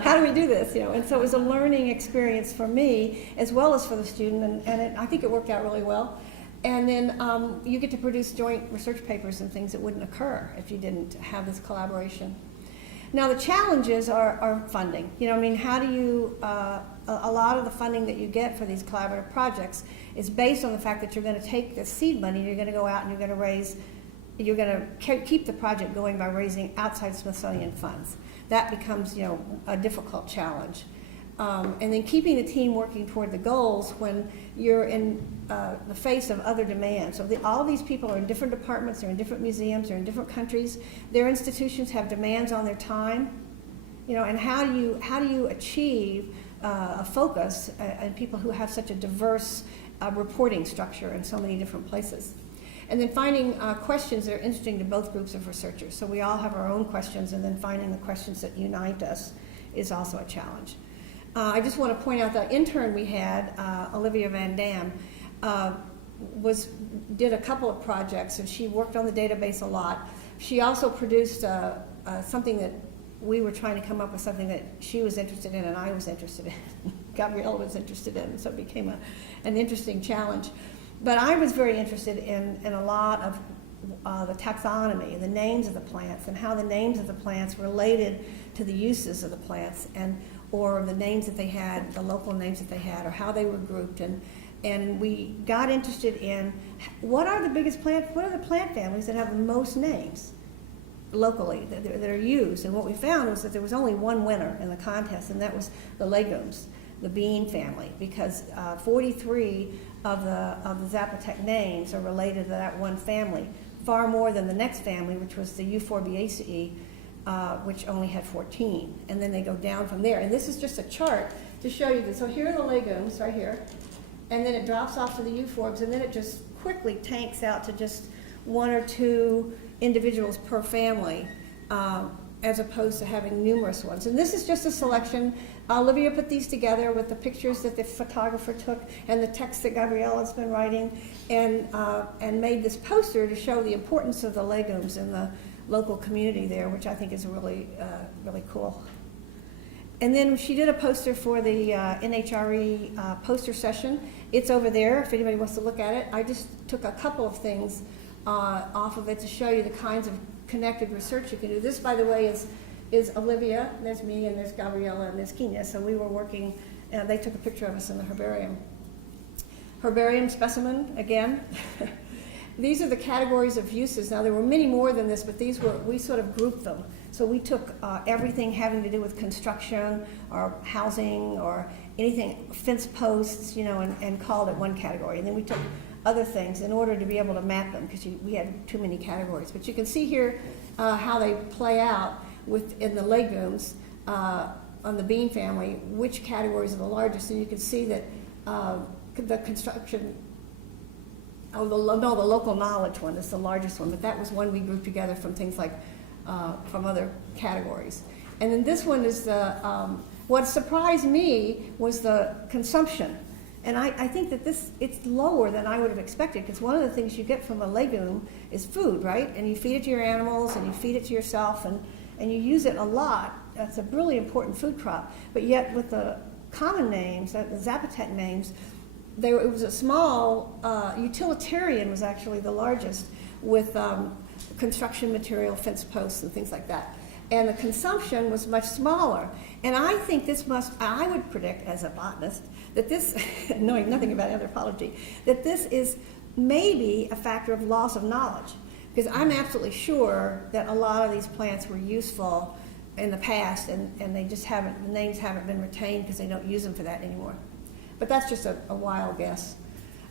how do we do this? And so it was a learning experience for me as well as for the student, and I think it worked out really well. And then you get to produce joint research papers and things that wouldn't occur if you didn't have this collaboration. Now the challenges are funding. How do you, a lot of the funding that you get for these collaborative projects is based on the fact that you're going to take the seed money and you're going to go out and you're going to keep the project going by raising outside Smithsonian funds. That becomes, a difficult challenge. And then keeping the team working toward the goals when you're in the face of other demands. So all these people are in different departments, they're in different museums, they're in different countries. Their institutions have demands on their time. And how do you achieve a focus and people who have such a diverse reporting structure in so many different places? And then finding questions that are interesting to both groups of researchers. So we all have our own questions, and then finding the questions that unite us is also a challenge. I just want to point out the intern we had, Olivia Van Damme, did a couple of projects, and she worked on the database a lot. She also produced something that we were trying to come up with, something that she was interested in and I was interested in. Gabriela was interested in, so it became an interesting challenge. But I was very interested in a lot of the taxonomy, the names of the plants, and how the names of the plants related to the uses of the plants, or the names that they had, the local names that they had, or how they were grouped. And we got interested in what are the biggest plants, what are the plant families that have the most names locally that are used. And what we found was that there was only one winner in the contest, and that was the legumes, the bean family, because 43 of the Zapotec names are related to that one family, far more than the next family, which was the Euphorbiaceae, which only had 14. And then they go down from there. And this is just a chart to show you this. So here are the legumes right here, and then it drops off to the euphorbs, and then it just quickly tanks out to just 1 or 2 individuals per family, as opposed to having numerous ones. And this is just a selection. Olivia put these together with the pictures that the photographer took and the text that Gabriela's been writing, and made this poster to show the importance of the legumes in the local community there, which I think is really, really cool. And then she did a poster for the NHRE poster session. It's over there if anybody wants to look at it. I just took a couple of things off of it to show you the kinds of connected research you can do. This, by the way, is Olivia, and there's me, and there's Gabriela, and there's Kenya. So we were working, they took a picture of us in the herbarium. Herbarium specimen, again. These are the categories of uses. Now, there were many more than this, but we sort of grouped them. So we took everything having to do with construction or housing or anything, fence posts, and called it one category. And then we took other things in order to be able to map them, because we had too many categories. But you can see here how they play out in the legumes on the bean family, which categories are the largest. And you can see that the construction, the local knowledge one is the largest one, but that was one we grouped together from things like, from other categories. And then this one is what surprised me was the consumption. And I think that it's lower than I would have expected, because one of the things you get from a legume is food, right? And you feed it to your animals, and you feed it to yourself, and you use it a lot. That's a really important food crop. But yet with the common names, the Zapotec names, it was a small, utilitarian was actually the largest, with construction material, fence posts, and things like that. And the consumption was much smaller. And I think I would predict as a botanist, that this, knowing nothing about anthropology, that this is maybe a factor of loss of knowledge. Because I'm absolutely sure that a lot of these plants were useful in the past, and they just the names haven't been retained because they don't use them for that anymore. But that's just a wild guess.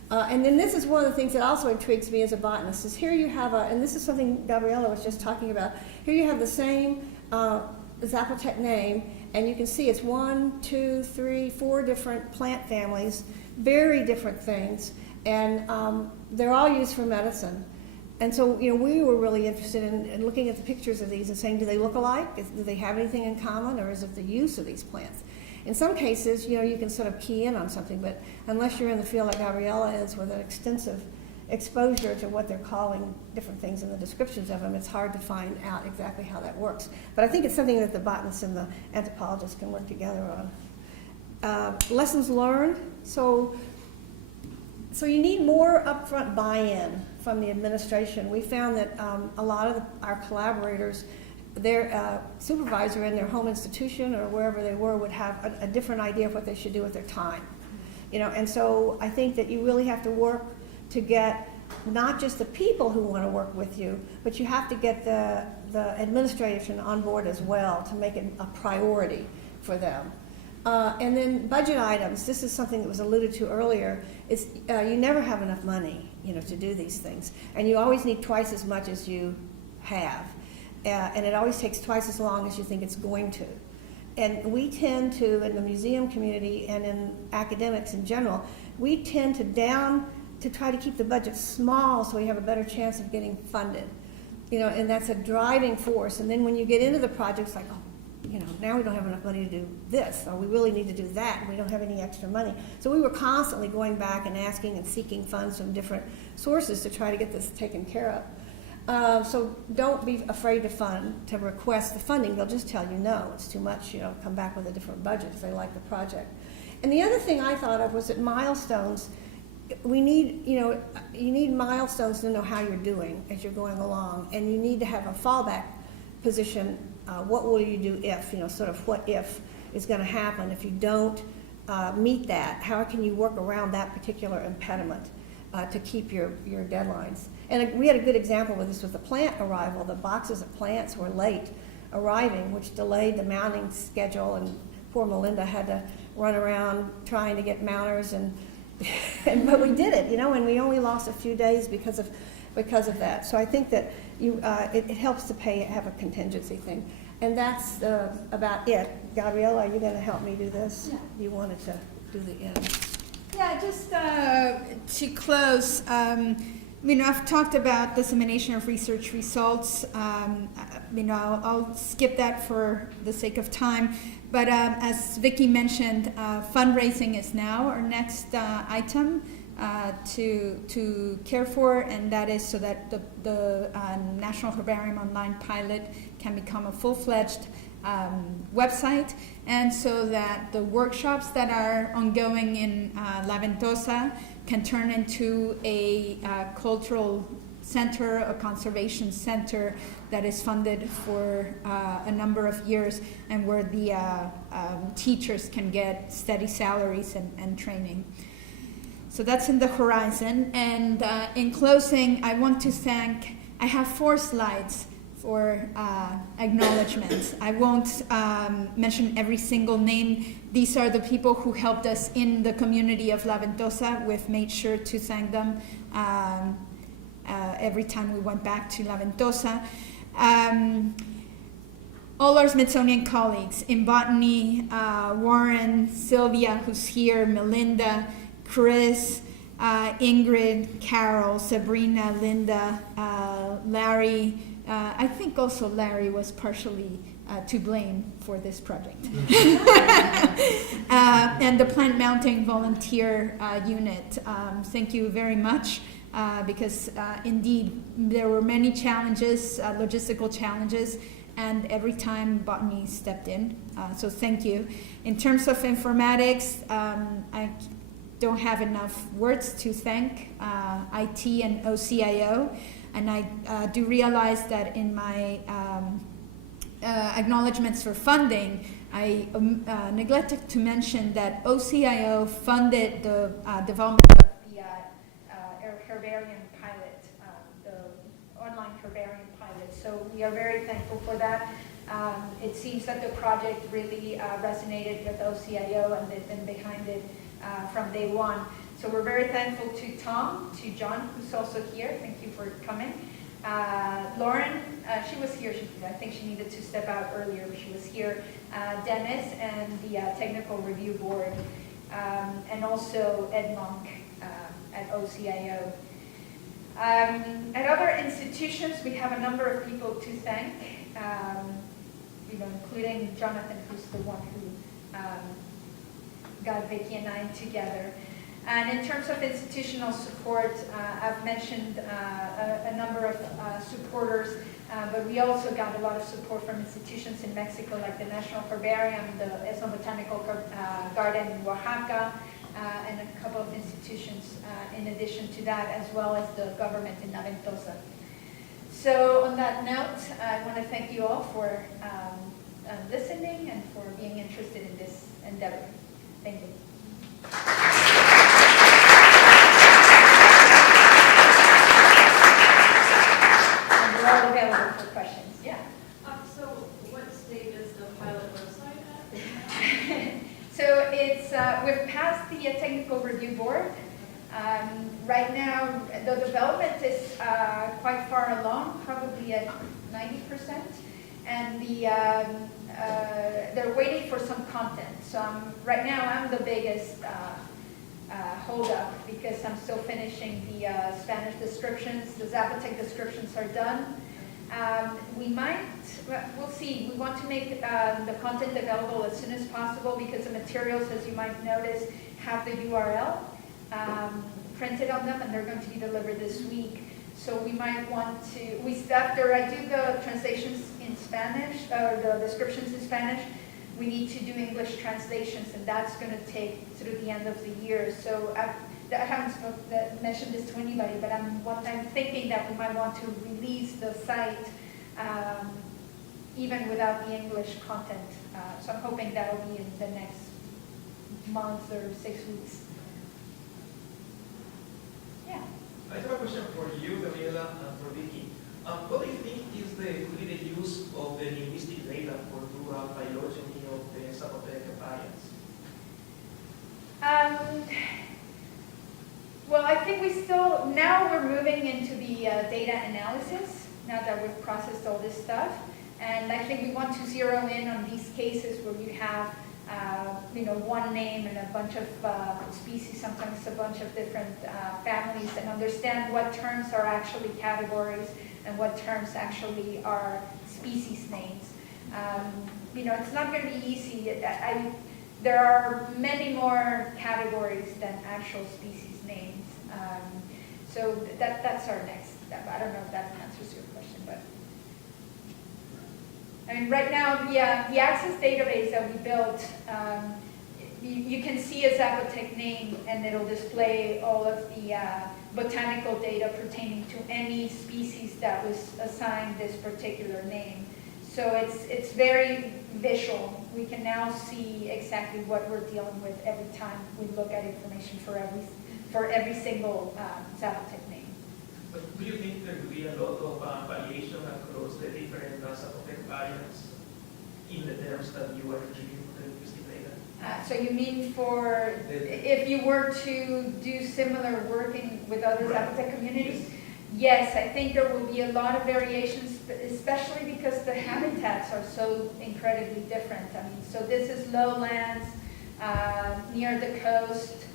And then this is one of the things that also intrigues me as a botanist, is here you have and this is something Gabriela was just talking about, here you have the same Zapotec name, and you can see it's 1, 2, 3, 4 different plant families, very different things, and they're all used for medicine. And so, we were really interested in looking at the pictures of these and saying, do they look alike? Do they have anything in common, or is it the use of these plants? In some cases, you can sort of key in on something, but unless you're in the field like Gabriela is, with an extensive exposure to what they're calling different things in the descriptions of them, it's hard to find out exactly how that works. But I think it's something that the botanists and the anthropologists can work together on. Lessons learned. So you need more upfront buy-in from the administration. We found that a lot of our collaborators, their supervisor in their home institution or wherever they were would have a different idea of what they should do with their time. And so I think that you really have to work to get not just the people who want to work with you, but you have to get the administration on board as well to make it a priority for them. And then budget items. This is something that was alluded to earlier. Is you never have enough money, to do these things, and you always need twice as much as you have, and it always takes twice as long as you think it's going to. And we tend to, in the museum community and in academics in general, we tend to try to keep the budget small so we have a better chance of getting funded, and that's a driving force. And then when you get into the projects, like, now we don't have enough money to do this, or we really need to do that, and we don't have any extra money. So we were constantly going back and asking and seeking funds from different sources to try to get this taken care of. So don't be afraid to request the funding. They'll just tell you no, it's too much, come back with a different budget if they like the project. And the other thing I thought of was that milestones, we need, you need milestones to know how you're doing as you're going along, and you need to have a fallback position. What will you do if, sort of what if is going to happen if you don't meet that? How can you work around that particular impediment to keep your deadlines? And we had a good example with this with the plant arrival. The boxes of plants were late arriving, which delayed the mounting schedule, and poor Melinda had to run around trying to get mounters, but we did it, and we only lost a few days because of that. So I think that it helps to have a contingency thing. And that's about it. Gabriela, are you going to help me do this? Yeah. You wanted to do the end. Yeah, just to close, I've talked about dissemination of research results. I'll skip that for the sake of time. But as Vicky mentioned, fundraising is now our next item to care for, and that is so that the National Herbarium Online pilot can become a full-fledged website, and so that the workshops that are ongoing in La Ventosa can turn into a cultural center, a conservation center that is funded for a number of years, and where the teachers can get steady salaries and training. So that's in the horizon. And in closing, I want to thank, I have 4 slides for acknowledgements. I won't mention every single name. These are the people who helped us in the community of La Ventosa. We've made sure to thank them every time we went back to La Ventosa. All our Smithsonian colleagues in botany, Warren, Sylvia, who's here, Melinda, Chris, Ingrid, Carol, Sabrina, Linda, Larry. I think also Larry was partially to blame for this project. And the Plant Mounting Volunteer Unit. Thank you very much, because indeed there were many challenges, logistical challenges, and every time botany stepped in. So thank you. In terms of informatics, I don't have enough words to thank IT and OCIO, and I do realize that in my acknowledgements for funding, I neglected to mention that OCIO funded the development of the herbarium pilot, the online herbarium pilot. So we are very thankful for that. It seems that the project really resonated with OCIO, and they've been behind it from day one. So we're very thankful to Tom, to John, who's also here. Thank you for coming. Lauren, she was here. I think she needed to step out earlier, but she was here. Dennis and the Technical Review Board, and also Ed Monk at OCIO. At other institutions, we have a number of people to thank, including Jonathan, who's the one who got Vicky and I together. And in terms of institutional support, I've mentioned a number of supporters, but we also got a lot of support from institutions in Mexico, like the National Herbarium, the Botanical Garden in Oaxaca, and a couple of institutions in addition to that, as well as the government in La Ventosa. So on that note, I want to thank you all for listening and for being interested in this endeavor. Thank you. And we're all available for questions. Yeah. So what stage is the pilot website at? So it's we've passed the technical review board. Right now, the development is quite far along, probably at 90%, and they're waiting for some content. So right now, I'm the biggest holdup because I'm still finishing the Spanish descriptions. The Zapotec descriptions are done. We'll see. We want to make the content available as soon as possible because the materials, as you might notice, have the URL printed on them, and they're going to be delivered this week. So we might want to, after I do the translations in Spanish, or the descriptions in Spanish, we need to do English translations, and that's going to take through the end of the year. So I haven't mentioned this to anybody, but I'm thinking that we might want to release the site even without the English content. So I'm hoping that'll be in the next month or 6 weeks. Yeah. I have a question for you, Gabriela, and for Vicky. What do you think could be the use of the linguistic data for rural phylogeny of the Zapotec variants? Well, I think now we're moving into the data analysis, now that we've processed all this stuff. And I think we want to zero in on these cases where you have one name and a bunch of species, sometimes a bunch of different families, and understand what terms are actually categories and what terms actually are species names. It's not going to be easy. There are many more categories than actual species names. So that's our next step. I don't know if that answers your question, but I mean, right now the Access database that we built, you can see a Zapotec name, and it'll display all of the botanical data pertaining to any species that was assigned this particular name. So it's very visual. We can now see exactly what we're dealing with every time we look at information for every single Zapotec name. But do you think there will be a lot of variation across the different Zapotec variants in the terms that you are retrieving from the linguistic data? So you mean if you were to do similar work with other Zapotec communities? Yes, I think there will be a lot of variations, especially because the habitats are so incredibly different. I mean, so this is lowlands, near the coast,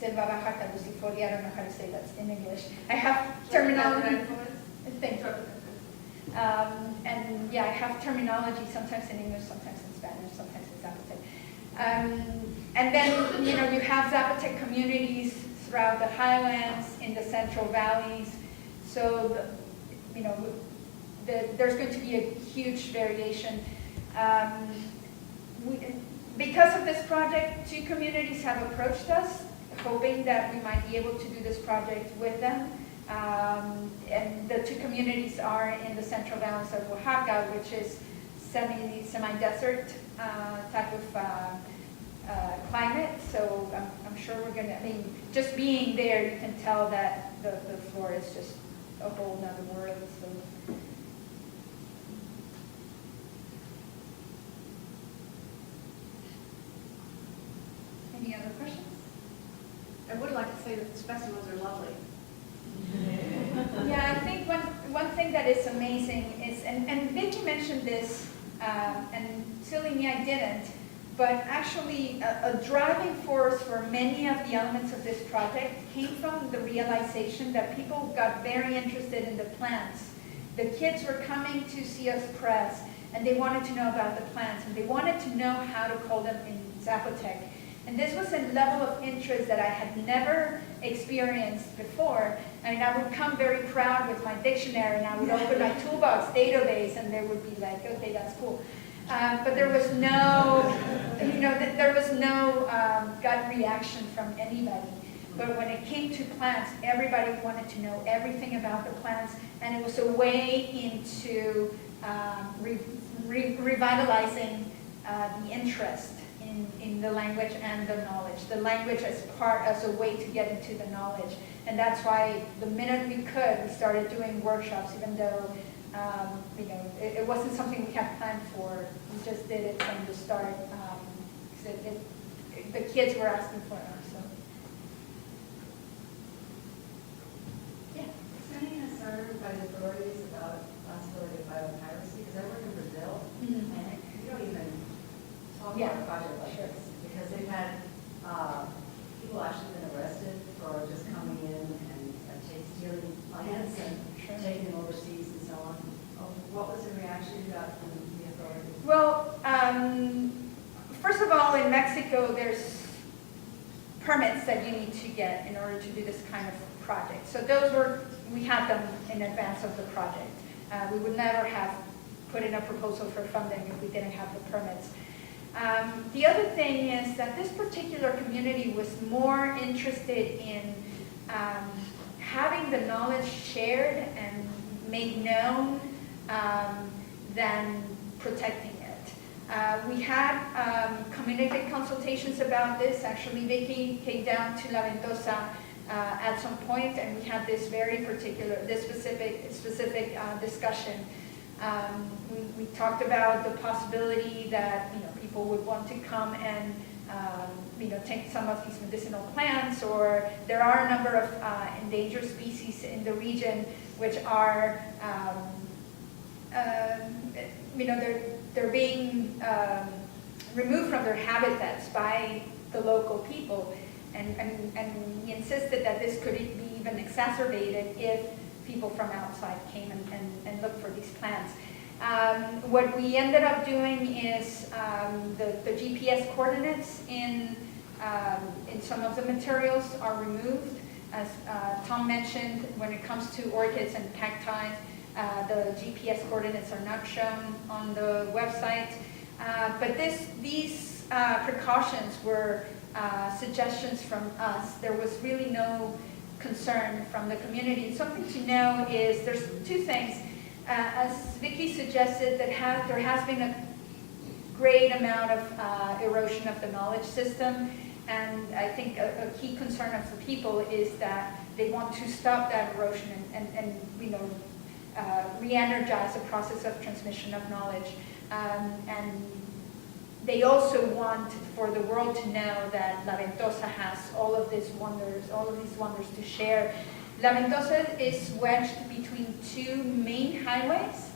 Selva Baja Caducifolia, I don't know how to say that in English. I have terminology. Thank you. And yeah, I have terminology sometimes in English, sometimes in Spanish, sometimes in Zapotec. And then, you have Zapotec communities throughout the highlands, in the central valleys. So, there's going to be a huge variation. Because of this project, 2 communities have approached us, hoping that we might be able to do this project with them. And the 2 communities are in the central valleys of Oaxaca, which is semi-desert type of climate. So I'm sure we're going to, just being there, you can tell that the flora is just a whole nother world. So. Any other questions? I would like to say that the specimens are lovely. Yeah, I think one thing that is amazing is, and Vicky mentioned this, and silly me, I didn't, but actually a driving force for many of the elements of this project came from the realization that people got very interested in the plants. The kids were coming to see us press, and they wanted to know about the plants, and they wanted to know how to call them in Zapotec. And this was a level of interest that I had never experienced before. I mean, I would come very proud with my dictionary, and I would open my toolbox database, and they would be like, okay, that's cool. But there was no, there was no gut reaction from anybody. But when it came to plants, everybody wanted to know everything about the plants, and it was a way into revitalizing the interest in the language and the knowledge. The language as a way to get into the knowledge. And that's why the minute we could, we started doing workshops, even though it wasn't something we had planned for. We just did it from the start. The kids were asking for it. So. Yeah. Is there any concern by the authorities about possibility of biopiracy? Because I work in Brazil, Mm-hmm. and you don't even talk Yeah. about a project like this, because they've had people actually been arrested for just coming in and stealing plants and taking them overseas and so on. What was the reaction you got from the authorities? Well, first of all, in Mexico, there's permits that you need to get in order to do this kind of project. So we had them in advance of the project. We would never have put in a proposal for funding if we didn't have the permits. The other thing is that this particular community was more interested in having the knowledge shared and made known than protecting it. We had community consultations about this. Actually, Vicky came down to La Ventosa at some point, and we had this specific discussion. We talked about the possibility that people would want to come and take some of these medicinal plants, or there are a number of endangered species in the region which are they're being removed from their habitats by the local people, and he insisted that this could be even exacerbated if people from outside came and looked for these plants. What we ended up doing is the GPS coordinates in some of the materials are removed. As Tom mentioned, when it comes to orchids and cacti, the GPS coordinates are not shown on the website. But these precautions were suggestions from us. There was really no concern from the community. Something to know is there's two things. As Vicky suggested, that there has been a great amount of erosion of the knowledge system, and I think a key concern of the people is that they want to stop that erosion and re-energize the process of transmission of knowledge. And they also want for the world to know that La Ventosa has all of these wonders to share. La Ventosa is wedged between two main highways,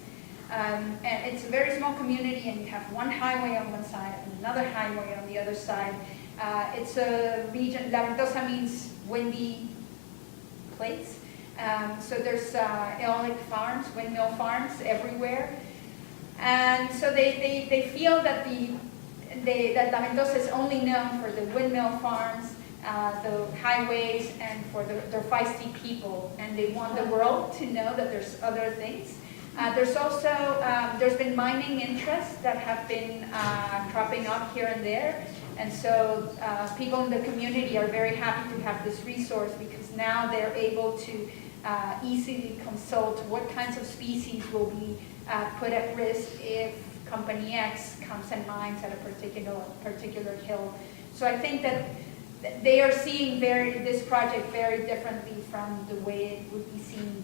and it's a very small community, and you have one highway on one side and another highway on the other side. It's a region, La Ventosa means windy place, so there's eolic farms, windmill farms everywhere, and so they feel that that La Ventosa is only known for the windmill farms, the highways, and for their feisty people, and they want the world to know that there's other things. There's also, there's been mining interests that have been cropping up here and there, and so people in the community are very happy to have this resource because now they're able to easily consult what kinds of species will be put at risk if Company X comes and mines at a particular hill. So I think that they are seeing this project very differently from the way it would be seen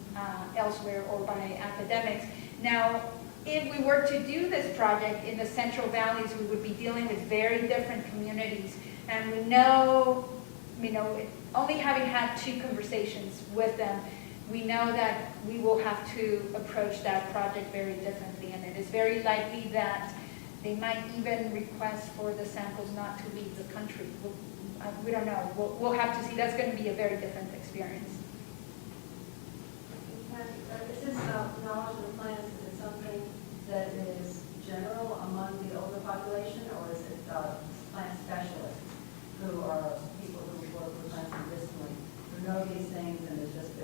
elsewhere or by academics. Now, if we were to do this project in the Central Valleys, we would be dealing with very different communities. And we know, only having had 2 conversations with them, we know that we will have to approach that project very differently. And it is very likely that they might even request for the samples not to leave the country. We don't know. We'll have to see. That's going to be a very different experience. Is this knowledge of the plants, is it something that is general among the older population, or is it plant specialists who are people who work with plants medicinally, who know these things, and they're just a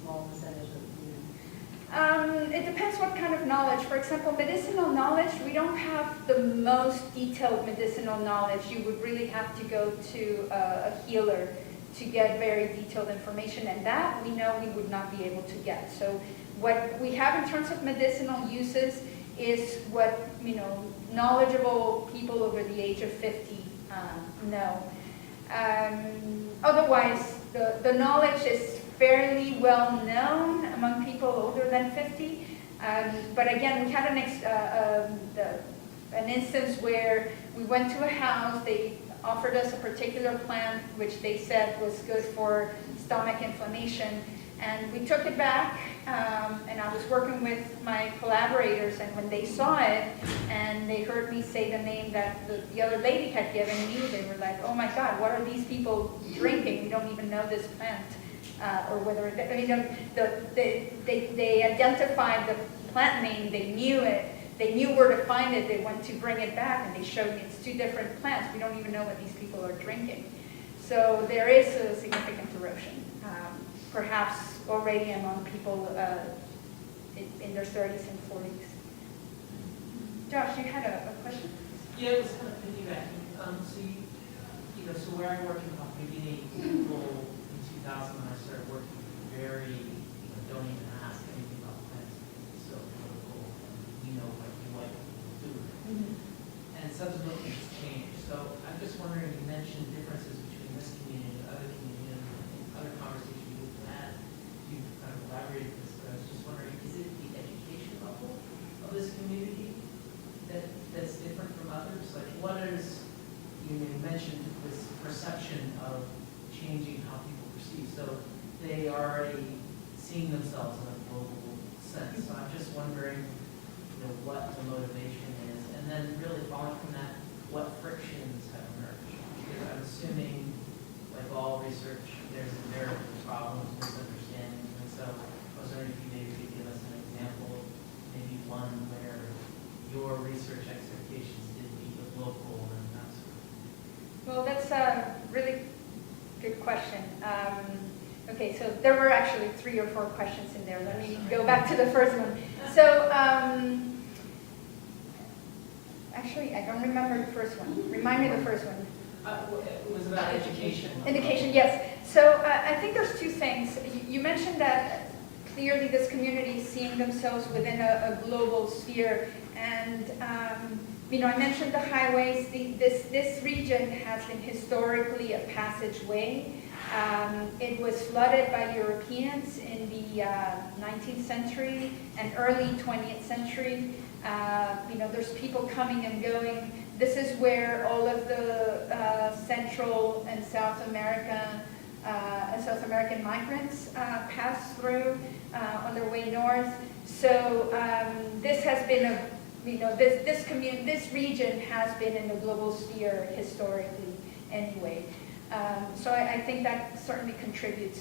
small percentage of the community? It depends what kind of knowledge. For example, medicinal knowledge, we don't have the most detailed medicinal knowledge. You would really have to go to a healer to get very detailed information, and that we know we would not be able to get. So what we have in terms of medicinal uses is what knowledgeable people over the age of 50 know. Otherwise, the knowledge is fairly well known among people older than 50. But again, we had an instance where we went to a house, they offered us a particular plant which they said was good for stomach inflammation, and we took it back, and I was working with my collaborators, and when they saw it and they heard me say the name that the other lady had given me, they were like, oh my God, what are these people drinking? We don't even know this plant. Or whether they identified the plant name, they knew it, they knew where to find it, they went to bring it back, and they showed me it's 2 different plants. We don't even know what these people are drinking. So there is a significant erosion, perhaps already among people in their 30s and 40s. Josh, you had a question? Yeah, it was kind of piggybacking. So where I work in Papua New Guinea, people in 2000 when I started working very, don't even ask anything about plants. It's so political. We know what you like to do. And subsequently it's changed. So I'm just wondering, you mentioned differences between this community and other communities, and other conversations you've had. You've kind of elaborated this, but I was just wondering, is it the education level of this community that's different from others? Like, what is, you mentioned this perception of changing how people perceive. So they are already seeing themselves in a global sense. So I'm just wondering, what the motivation is, and then really following from that, what frictions have emerged. Because I'm assuming, like all research, there's invariable problems, misunderstandings, and so I was wondering if you maybe could give us an example, maybe one where your research expectations didn't meet with local and that sort of thing. Well, that's a really good question. Okay, so there were actually 3 or 4 questions in there. Let me go back to the first one. So, actually, I don't remember the first one. Remind me of the first one. It was about education. Education, yes. So I think there's 2 things. You mentioned that clearly this community is seeing themselves within a global sphere. And, I mentioned the highways. This region has been historically a passageway. It was flooded by Europeans in the 19th century and early 20th century. There's people coming and going. This is where all of the Central and South American migrants pass through on their way north. So this has been this region has been in the global sphere historically anyway. So I think that certainly contributes.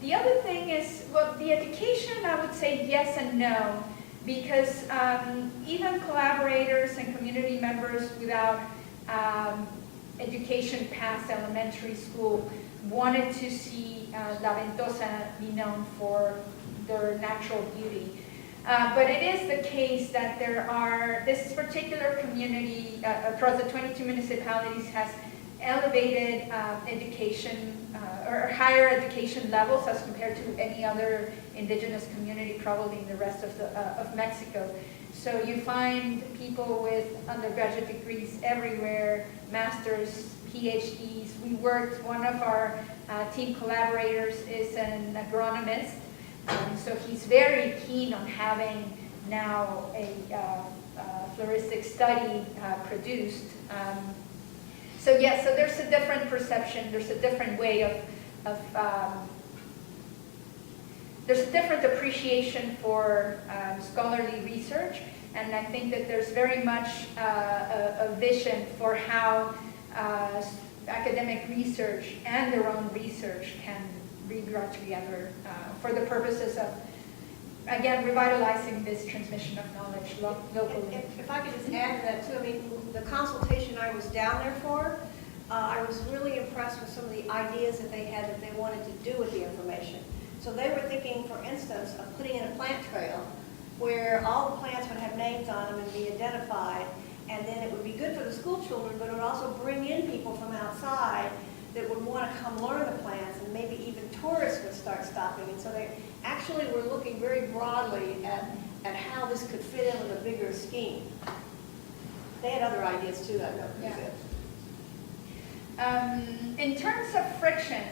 The other thing is, well, the education, I would say yes and no, because even collaborators and community members without education past elementary school wanted to see La Ventosa be known for their natural beauty. But it is the case that this particular community across the 22 municipalities has elevated education or higher education levels as compared to any other indigenous community probably in the rest of Mexico. So you find people with undergraduate degrees everywhere, masters, PhDs. One of our team collaborators is an agronomist. So he's very keen on having now a floristic study produced. So there's a different perception, there's a different way there's a different appreciation for scholarly research, and I think that there's very much a vision for how academic research and their own research can be brought together for the purposes of, again, revitalizing this transmission of knowledge locally. If I could just add to that too, I mean, the consultation I was down there for, I was really impressed with some of the ideas that they had that they wanted to do with the information. So they were thinking, for instance, of putting in a plant trail where all the plants would have names on them and be identified, and then it would be good for the school children, but it would also bring in people from outside that would want to come learn the plants, and maybe even tourists would start stopping. And so they actually were looking very broadly at how this could fit in with a bigger scheme. They had other ideas too, I know. Yeah. In terms of friction,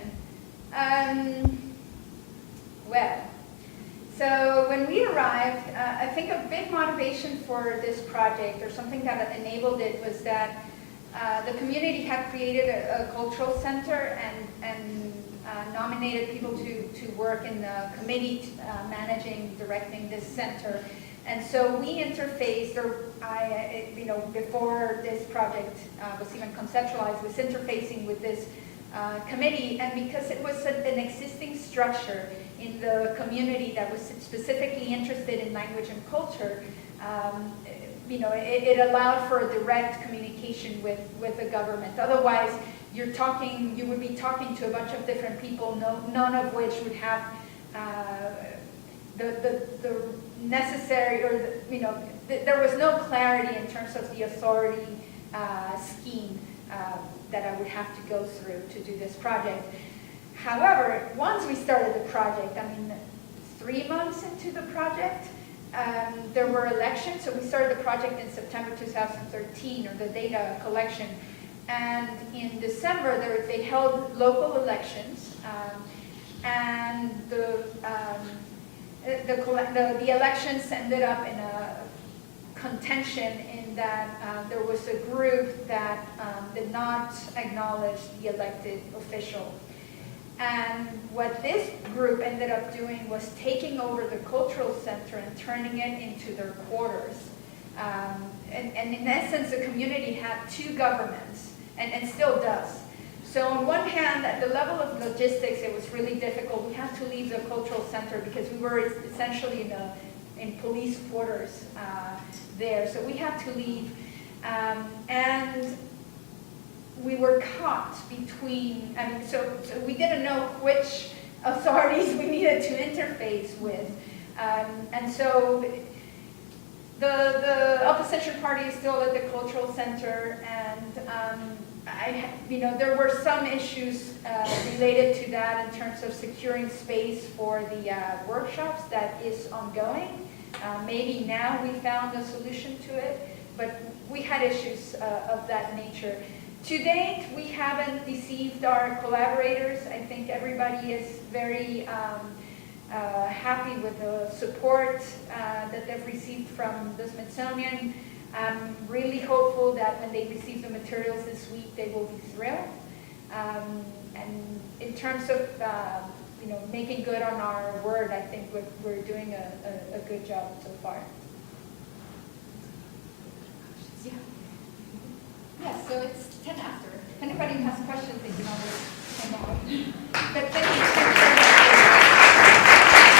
so when we arrived, I think a big motivation for this project, or something that enabled it, was that the community had created a cultural center and nominated people to work in the committee managing, directing this center. And so we interfaced, before this project was even conceptualized, was interfacing with this committee, and because it was an existing structure in the community that was specifically interested in language and culture, it allowed for direct communication with the government. Otherwise, you would be talking to a bunch of different people, none of which would have the necessary, or there was no clarity in terms of the authority scheme that I would have to go through to do this project. However, once we started the project, 3 months into the project, there were elections. So we started the project in September 2013, or the data collection. And in December, they held local elections, and the elections ended up in a contention in that there was a group that did not acknowledge the elected official. And what this group ended up doing was taking over the cultural center and turning it into their quarters. And in essence, the community had two governments, and still does. So on one hand, at the level of logistics, it was really difficult. We had to leave the cultural center because we were essentially in police quarters there. So we had to leave. And we were caught between, so we didn't know which authorities we needed to interface with. And so the opposition party is still at the cultural center, and there were some issues related to that in terms of securing space for the workshops that is ongoing. Maybe now we found a solution to it, but we had issues of that nature. To date, we haven't deceived our collaborators. I think everybody is very happy with the support that they've received from the Smithsonian. I'm really hopeful that when they receive the materials this week, they will be thrilled. And in terms of making good on our word, I think we're doing a good job so far. Yeah. Yeah, so it's 10 after. If anybody has questions, they can always